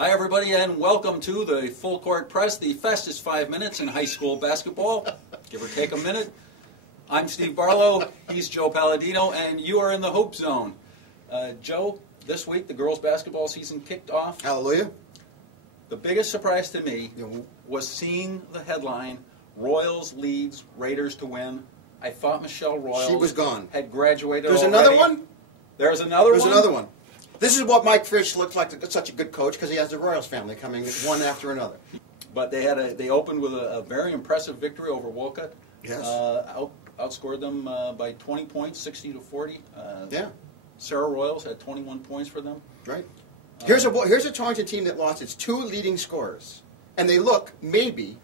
Hi, everybody, and welcome to the Full Court Press, the fastest 5 minutes in high school basketball. Give or take a minute. I'm Steve Barlow, he's Joe Palladino, and you are in the Hope Zone. Joe, this week the girls' basketball season kicked off. Hallelujah. The biggest surprise to me was seeing the headline, Royals leads Raiders to win. I thought Michelle Royals She was gone. had graduated There's already. another one? There's another one? There's another one. This is what Mike Frisch looks like, such a good coach, because he has the Royals family coming one after another. But they opened with a very impressive victory over Wolcott. Yes. Outscored them by 20 points, 60-40. Yeah. Sarah Royals had 21 points for them. Right. Here's a Torrington team that lost its two leading scorers, and they look maybe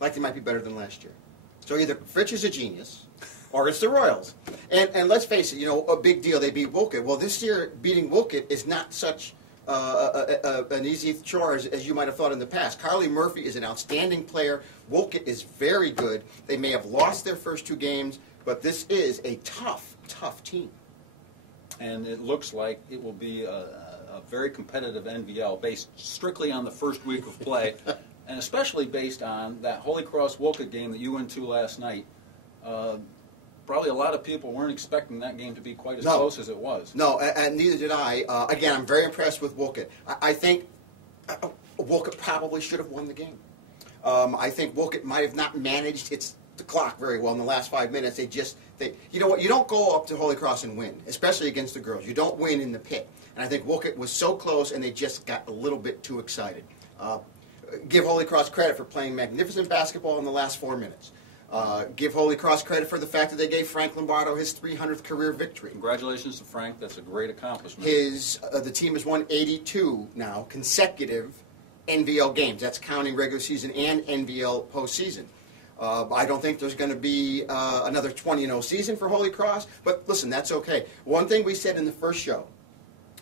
like they might be better than last year. So either Frisch is a genius, or it's the Royals. And let's face it, a big deal. They beat Wolcott. Well, this year beating Wolcott is not such an easy chore as you might have thought in the past. Carly Murphy is an outstanding player. Wolcott is very good. They may have lost their first two games, but this is a tough, tough team. And it looks like it will be a very competitive NVL based strictly on the first week of play, and especially based on that Holy Cross Wolcott game that you went to last night. Probably a lot of people weren't expecting that game to be quite as close as it was. No, and neither did I. Again, I'm very impressed with Wolcott. I think Wolcott probably should have won the game. I think Wolcott might have not managed the clock very well in the last 5 minutes. You know what? You don't go up to Holy Cross and win, especially against the girls. You don't win in the pit. And I think Wolcott was so close, and they just got a little bit too excited. Give Holy Cross credit for playing magnificent basketball in the last 4 minutes. Give Holy Cross credit for the fact that they gave Frank Lombardo his 300th career victory. Congratulations to Frank. That's a great accomplishment. The team has won 82 now consecutive NVL games. That's counting regular season and NVL postseason. I don't think there's going to be another 20-0 season for Holy Cross, but listen, that's okay. One thing we said in the first show,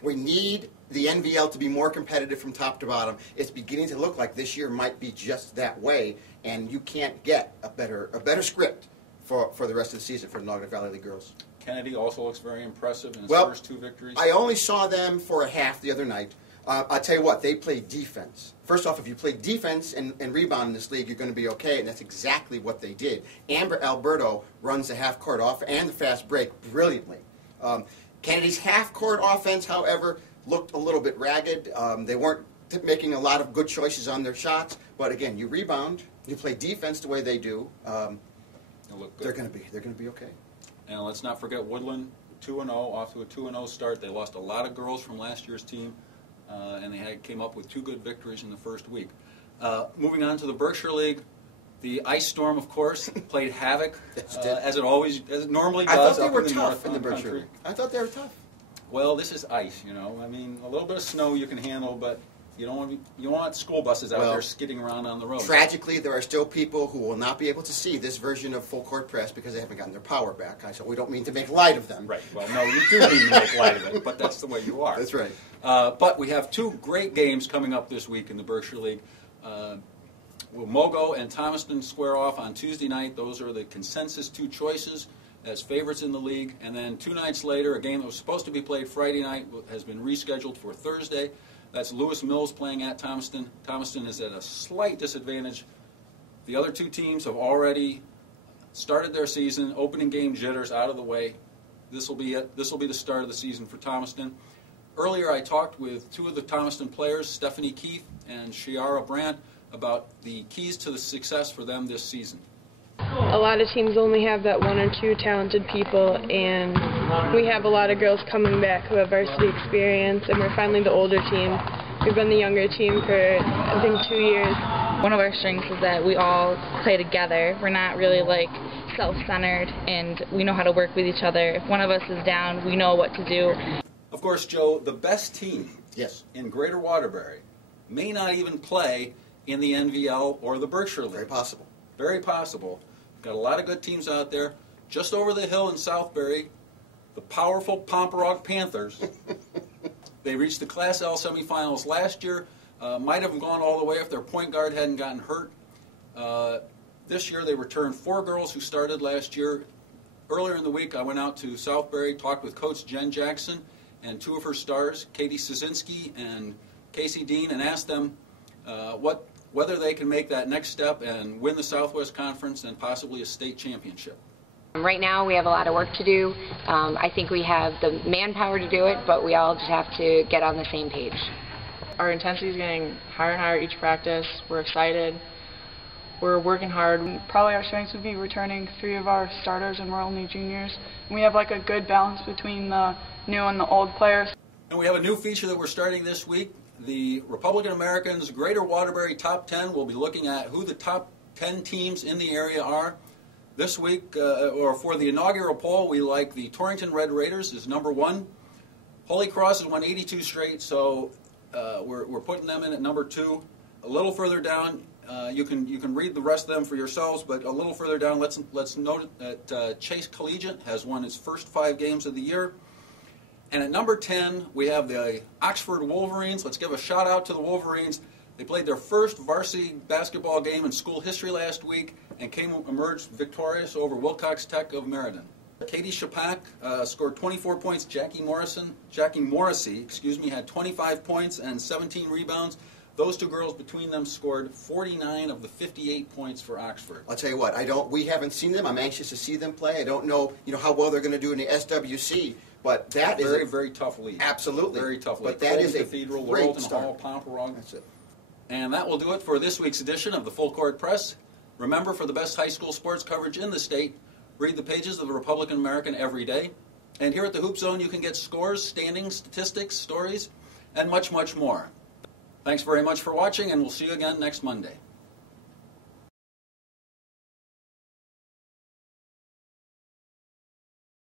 we need the NVL to be more competitive from top to bottom. It's beginning to look like this year might be just that way, and you can't get a better script for the rest of the season for the Naugatuck Valley League girls. Kennedy also looks very impressive in his first two victories. I only saw them for a half the other night. I'll tell you what, they play defense. First off, if you play defense and rebound in this league, you're going to be okay, and that's exactly what they did. Amber Alberto runs the half-court off and the fast break brilliantly. Kennedy's half-court offense, however, looked a little bit ragged. They weren't making a lot of good choices on their shots, but again, you rebound, you play defense the way they do. They're going to be okay. And let's not forget Woodland, 2-0, off to a 2-0 start. They lost a lot of girls from last year's team. And they came up with two good victories in the first week. Moving on to the Berkshire League, the Ice Storm, of course, played havoc as it normally does. I thought they up were in the tough in the North Berkshire Country. League. I thought they were tough. Well, this is ice, I mean, a little bit of snow you can handle, but you don't want school buses out there skidding around on the road. Tragically, there are still people who will not be able to see this version of Full Court Press because they haven't gotten their power back. So we don't mean to make light of them. Right. Well, no, you do mean to make light of it, but that's the way you are. That's right. But we have two great games coming up this week in the Berkshire League. Mogo and Thomaston square off on Tuesday night. Those are the consensus two choices as favorites in the league. And then 2 nights later, a game that was supposed to be played Friday night has been rescheduled for Thursday. That's Lewis Mills playing at Thomaston. Thomaston is at a slight disadvantage. The other two teams have already started their season. Opening game jitters out of the way. This will be it. This will be the start of the season for Thomaston. Earlier, I talked with two of the Thomaston players, Stephanie Keith and Shiara Brandt, about the keys to the success for them this season. A lot of teams only have that one or two talented people, and we have a lot of girls coming back who have varsity experience, and we're finally the older team. We've been the younger team for, I think, 2 years. One of our strengths is that we all play together. We're not really self-centered, and we know how to work with each other. If one of us is down, we know what to do. Of course, Joe, the best team in Greater Waterbury may not even play in the NVL or the Berkshire League. Very possible. Very possible. Got a lot of good teams out there. Just over the hill in Southbury, the powerful Pomperaug Panthers. They reached the Class L semifinals last year. Might have gone all the way if their point guard hadn't gotten hurt. This year they returned 4 girls who started last year. Earlier in the week I went out to Southbury, talked with Coach Jen Jackson and 2 of her stars, Katie Szynski and Casey Dean and ask them whether they can make that next step and win the Southwest Conference and possibly a state championship. Right now we have a lot of work to do. I think we have the manpower to do it, but we all just have to get on the same page. Our intensity is getting higher and higher each practice. We're excited. We're working hard. Probably our strengths would be returning 3 of our starters, and we're only juniors. And we have like a good balance between the new and the old players. And we have a new feature that we're starting this week. The Republican Americans Greater Waterbury Top 10 will be looking at who the top 10 teams in the area are. This week, or for the inaugural poll, we like the Torrington Red Raiders is number 1. Holy Cross has won 82 straight, so we're putting them in at number 2. A little further down, you can read the rest of them for yourselves, but a little further down, let's note that Chase Collegiate has won its first 5 games of the year. And at number 10, we have the Oxford Wolverines. Let's give a shout out to the Wolverines. They played their first varsity basketball game in school history last week and emerged victorious over Wilcox Tech of Meriden. Katie Shapak scored 24 points. Jackie Morrissey, had 25 points and 17 rebounds. Those 2 girls between them scored 49 of the 58 points for Oxford. I'll tell you what, we haven't seen them. I'm anxious to see them play. I don't know, how well they're going to do in the SWC, but that is a very tough league. Absolutely. Very tough league. But that is a Cathedral, great Laurelton start. Hall, Pomperog. That's it. And that will do it for this week's edition of the Full Court Press. Remember, for the best high school sports coverage in the state, read the pages of the Republican American every day. And here at the Hoop Zone, you can get scores, standings, statistics, stories, and much, much more. Thanks very much for watching, and we'll see you again next Monday.